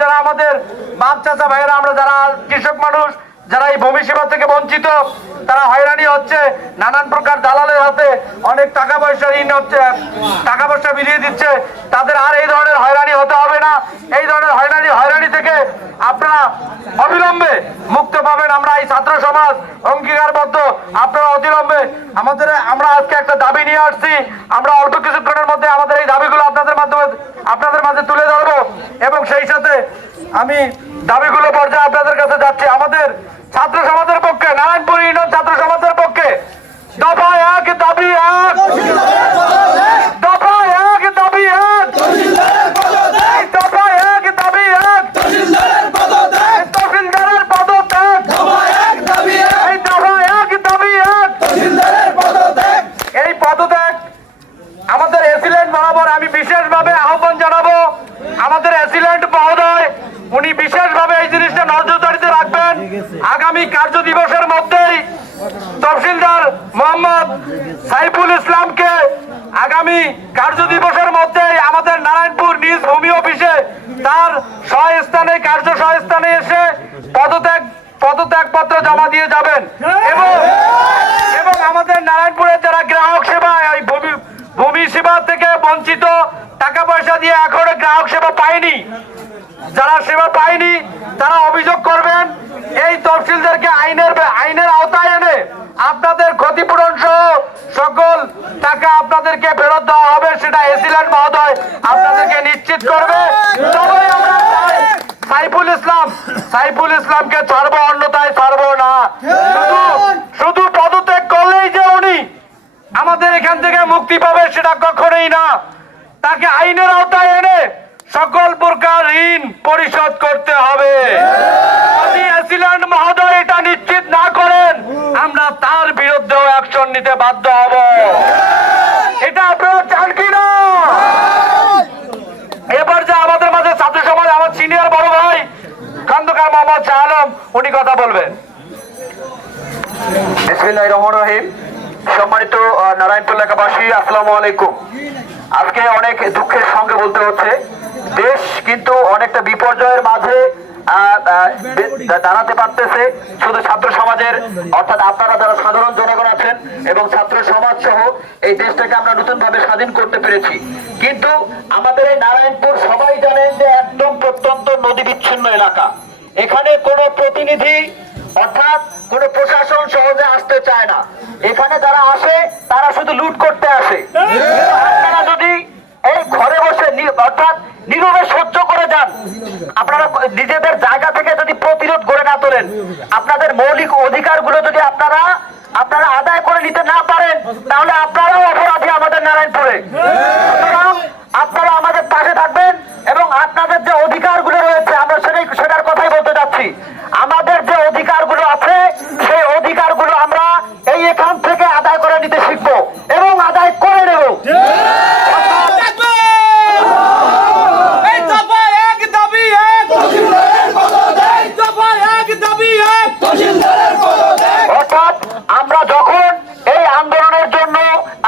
যারা আমাদের বাপ চাচা ভাইয়েরা আমরা যারা কৃষক মানুষ যারা এই ভূমি সেবা থেকে বঞ্চিত, তারা হয়রানি হচ্ছে। নানান প্রকার দালালের হাতে অনেক টাকা পয়সা ঋণ হচ্ছে, টাকা পয়সা বিলিয়ে দিচ্ছে। তাদের আর এই ধরনের হয়রানি হতে হবে না। এই ধরনের হয়রানি হয়রানি থেকে আপনারা অবিলম্বে মুক্ত পাবেন আমরা এই ছাত্র সমাজ। অঙ্গীকারবদ্ধ, আপনারা অবিলম্বে আমাদের, আমরা আজকে একটা দাবি নিয়ে আসছি। আমরা অল্প কিছুক্ষণের মধ্যে আমাদের এই দাবিগুলো আপনাদের মাধ্যমে, আপনাদের মাঝে তুলে ধরবো। এবং সেই সাথে আমি দাবিগুলো পর্যায়ে আপনাদের কাছে যাচ্ছি। আমাদের ছাত্র সমাজের পক্ষে নারায়ণপুর ইউনিয়ন ছাত্র সমাজের পক্ষে। দফা এক দাবি এক দফা এক দাবি এক এই দফা এক দাবি এক তহসিলদারের পদত্যাগ এই দফা এক দাবি এক এই পদত্যাগ আমাদের এসিলেন্ট বরাবর আমি বিশেষভাবে আহ্বান জানাব আমাদের এসিলেন্ট মহোদয় উনি বিশেষভাবে এই জিনিসটা নজরদারিতে রাখবেন আগামী কার্য দিবসের মধ্যেই তহসিলদার মোহাম্মদ সাইফুল ইসলামকে আগামী কার্য দিবসের মধ্যেই আমাদের নারায়ণপুর নিজ ভূমি অফিসে তার স্বস্থানে কার্য স্বস্থানে এসে পদত্যাগ, পদত্যাগপত্র জমা দিয়ে যাবেন। এবং এবং আমাদের নারায়ণপুরের যারা গ্রাহক সেবা, এই ভূমি ভূমি সেবা থেকে বঞ্চিত, টাকা পয়সা দিয়ে এখনও গ্রাহক সেবা পায়নি। যারা সেবা পায়নি, তারা অভিযোগ করবেন, এই তফসিলদারকে আইনের আইনের আওতায় এনে আপনাদের ক্ষতিপূরণ সহ সকল টাকা আপনাদেরকে ফেরত দেওয়া হবে, সেটা এসিলেন্ট মহোদয় আপনাদেরকে নিশ্চিত করবে। আমরা সাইফুল ইসলাম, সাইফুল ইসলামকে ছাড়বো অন্যতায় ছাড়বো না। শুধু শুধু পদত্যাগ করলেই যে উনি আমাদের এখান থেকে মুক্তি পাবে সেটা কখনোই না। তাকে আইনের আওতায় এনে সকল প্রকার ঋণ পরিশোধ করতে হবে। মহোদয় এটা নিশ্চিত না করেন আমরা তার বিরুদ্ধেও নিতে বাধ্য হব। এটা আপনারা চান কি না এবার যে আমাদের মাঝে ছাত্র সমাজ, আমার সিনিয়র বড় ভাই, খন্দকার মোহাম্মদ শাহ আলম, উনি কথা বলবেন। রহমান রহিম। সম্মানিত নারায়ণপুর এলাকাবাসী, আসসালামু আলাইকুম। আজকে অনেক দুঃখের সঙ্গে বলতে হচ্ছে, দেশ কিন্তু অনেকটা বিপর্যয়ের মাঝে দাঁড়াতে পারতেছে। শুধু ছাত্র সমাজের, অর্থাৎ আপনারা যারা সাধারণ জনগণ আছেন এবং ছাত্র সমাজ সহ এই দেশটাকে আমরা নতুন ভাবে স্বাধীন করতে পেরেছি। কিন্তু আমাদের এই নারায়ণপুর সবাই জানেন যে একদম প্রত্যন্ত নদী বিচ্ছিন্ন এলাকা। এখানে কোনো প্রতিনিধি, অর্থাৎ কোনো প্রশাসন সহজে আসতে চায় না। এখানে যারা আসে, তারা শুধু লুট করতে আসে আপনারা যদি এই ঘরে বসে নি- অর্থাৎ নীরবে সহ্য করে যান আপনারা নিজেদের জায়গা থেকে যদি প্রতিরোধ গড়ে না তোলেন, আপনাদের মৌলিক অধিকারগুলো যদি আপনারা আপনারা আদায় করে নিতে না পারেন, তাহলে আপনারাও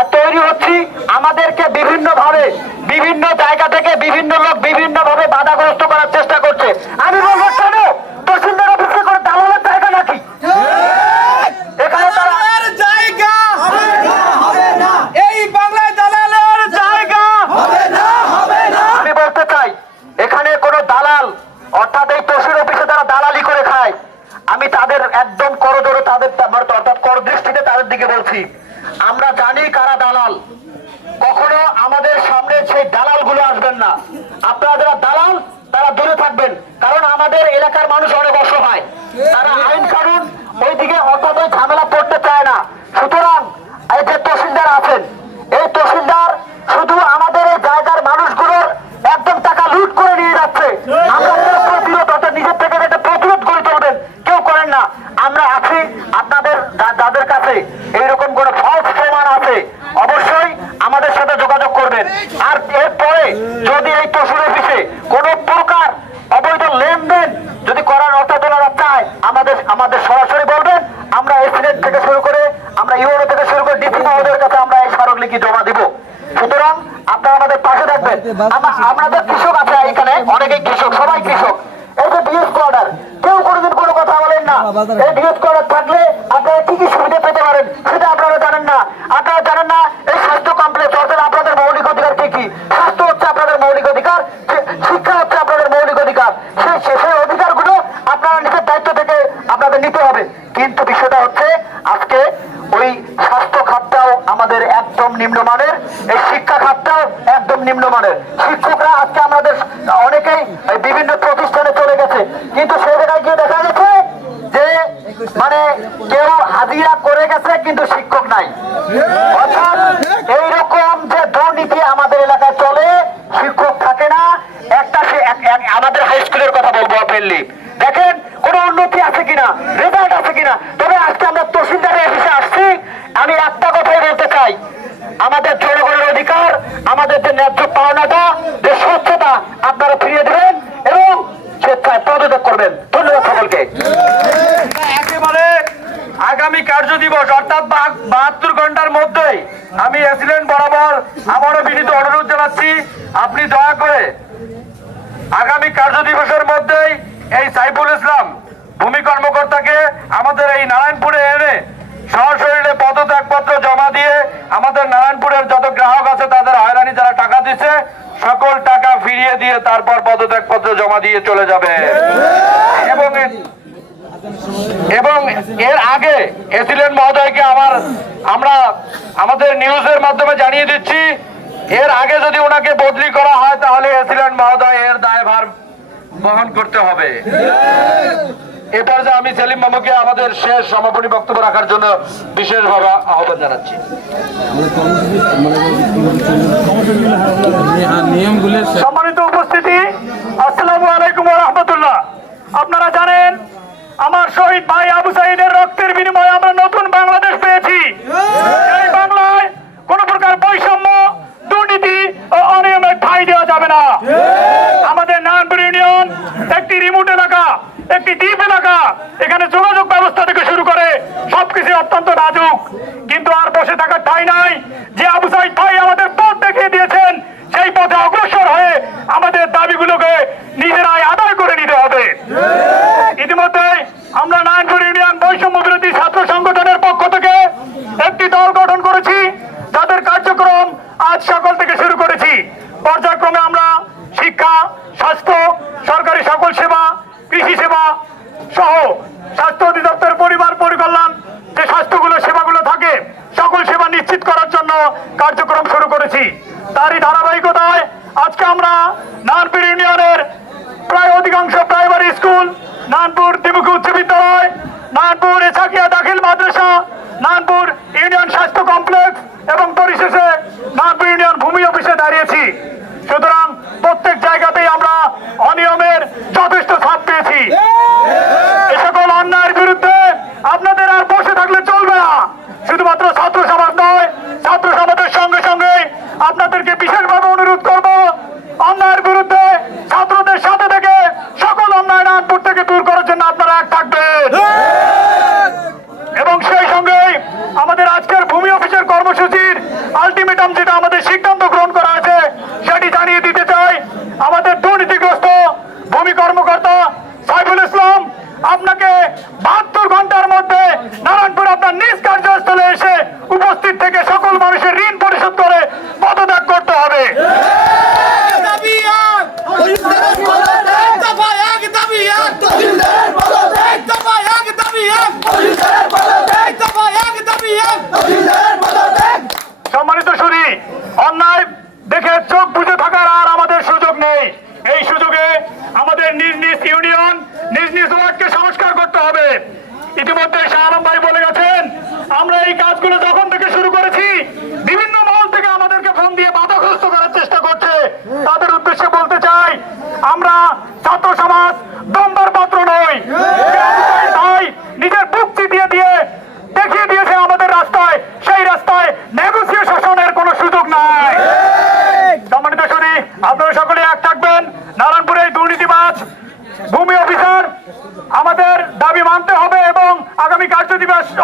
আহ, তৈরি হচ্ছি আমাদেরকে বিভিন্ন ভাবে বিভিন্ন জায়গা থেকে বিভিন্ন লোক বিভিন্ন ভাবে বাধাগ্রস্ত করার চেষ্টা করছে। আমি বলব কেন তহসিলদার অফিসে করে দালালের জায়গা নাকি? এখানে কোনো দালাল অর্থাৎ এই তহসিল অফিসে তারা দালালি করে খায়। আমি তাদের একদম করজোরে তাদের অর্থাৎ কর দৃষ্টিতে তাদের দিকে বলছি। আমরা জানি কারা দালাল। কখনো আমাদের সামনে সেই দালালগুলো আসবেন না। আপনারা যারা দালাল, তারা দূরে থাকবেন। কারণ আমাদের এলাকার মানুষ অনেক অসহায়। তারা আইন কারণ ওইদিকে অত ঝামেলা পড়তে চায় না। সুতরাং এই যে তহসিলদার আছেন এই তহসিলদার শুধু আমাদের এই জায়গার মানুষগুলোর একদম টাকা লুট করে নিয়ে যাচ্ছে আমরা কেউ প্রতিরোধ অর্থাৎ নিজের থেকে একটা প্রতিরোধ করে তুলবেন কেউ করেন না আমরা আছি আপনাদের যা- যাদের কাছে এইরকম কোনো ফলস প্রমাণ আছে অবশ্যই আমাদের সাথে যোগাযোগ করবেন আর এরপরে যদি এই তহসিল অফিসে কোনো প্রকার অবৈধ লেনদেন যদি করার অর্থাৎ ওনারা চায় আমাদের আমাদের সরাসরি বলবেন আমরা এসিডেন্ট থেকে শুরু করে আমরা ইউরো থেকে শুরু করে ডিসি মহোদয়ের কাছে আমরা এই স্মারকলিপি জমা দিব আমরা কৃষক আছে এখানে অনেকে কৃষক সবাই কৃষক। এই যে ডিএস কোয়ার্টার কেউ কোনোদিন কোনো কথা বলেন না। এই ডিএস কোয়ার্টার থাকলে আজকে আমাদের অনেকেই এই বিভিন্ন প্রতিষ্ঠানে চলে গেছে কিন্তু সেই জায়গায় গিয়ে দেখা গেছে যে মানে কেউ হাজিরা করে গেছে কিন্তু শিক্ষক নাই অর্থাৎ এইরকম যে দুর্নীতি আমাদের এলাকায় চলে শিক্ষক থাকে না একটা সে এক- এক- আমাদের হাই স্কুলের কথা বলব ওপেনলি দেখেন কোন উন্নতি আছে কিনা রেজাল্ট আছে কিনা তবে আজকে আমরা তহসিলদারের অফিসে আসছি আমি একটা কথাই বলতে চাই আমাদের জনগণের অধিকার আমাদের যে ন্যায্য পাওনাটা যে স্বচ্ছতা আপনারা ফিরিয়ে দেবেন এবং স্বেচ্ছায় পদত্যাগ করবেন ধন্যবাদ সকলকে একেবারে আগামী কার্য দিবস অর্থাৎ বা- বাহাত্তর ঘণ্টার মধ্যেই আমি এসিলেন্ট বরাবর আমারও বিনীত অনুরোধ জানাচ্ছি আপনি দয়া করে আগামী কার্য দিবসের মধ্যেই এই সাইফুল ইসলাম ভূমি কর্মকর্তাকে আমাদের এই নারায়ণপুরে এনে সরাসরি পদত্যাগপত্র জমা দিয়ে আমাদের নারায়ণপুরের যত গ্রাহক আছে তাদের হয়রানি যারা টাকা দিচ্ছে সকল টাকা ফিরিয়ে দিয়ে তারপর পদত্যাগপত্র জমা দিয়ে চলে যাবে। এবং এবং এর আগে এসিলেন মহোদয়কে আমার আমরা আমাদের নিউজের মাধ্যমে জানিয়ে দিচ্ছি এর আগে যদি ওনাকে বদলি করা হয়, তাহলে এসিলেন মহোদয় এর দায়ভার বহন করতে হবে। এ পর্যায়ে আমি সেলিম মামুকে আমাদের শেষ সমাপনী বক্তব্য রাখার জন্য বিশেষভাবে আহ্বান জানাচ্ছি। সম্মানিত উপস্থিতি, আসসালামু আলাইকুম রহমতুল্লাহ। আপনারা জানেন, আমার শহীদ ভাই আবু সাইদের রক্তের বিনিময়ে আমরা নতুন বাংলাদেশ পেয়েছি এই বাংলায় কোন প্রকার বৈষম্য দুর্নীতি ও অনিয়মের ঠাঁই দেওয়া যাবে না আমাদের নারায়ণপুর ইউনিয়ন একটি রিমোট এলাকা একটি দ্বীপ এলাকা এখানে যোগাযোগ ব্যবস্থা থেকে শুরু করে সবকিছু অত্যন্ত নাজুক। কিন্তু আর বসে থাকার ঠাঁই নাই। যে আবু সাইদ ভাই আমাদের পথ দেখিয়ে দিয়েছেন, সেই পথে অগ্রসর হয়ে আমাদের দাবিগুলোকে নিজেরাই আদায় করে নিতে হবে। ইতিমধ্যে আমরা নারায়ণপুর ইউনিয়ন বৈষম্য বিরোধী ছাত্র সংগঠনের পক্ষ থেকে একটি দল গঠন করেছি। যাদের কার্যক্রম আজ সকাল ইতিমধ্যে শাহ আলম ভাই বলে গেছেন, আমরা এই কাজগুলো যখন থেকে শুরু করেছি, বিভিন্ন মহল থেকে আমাদেরকে ফোন দিয়ে বাধাগ্রস্ত করার চেষ্টা করছে। তাদের উদ্দেশ্যে বলতে চাই, আমরা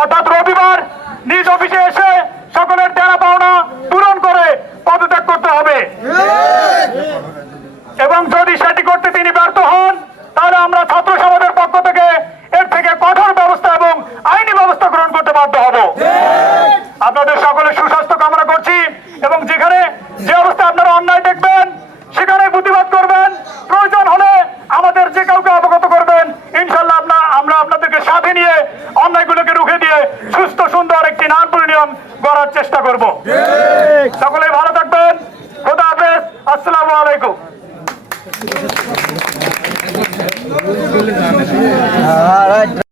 অর্থাৎ রবিবার নিজ অফিসে এসে সকলের টেরা পাওনা পূরণ করে পদত্যাগ করতে হবে। এবং যদি সেটি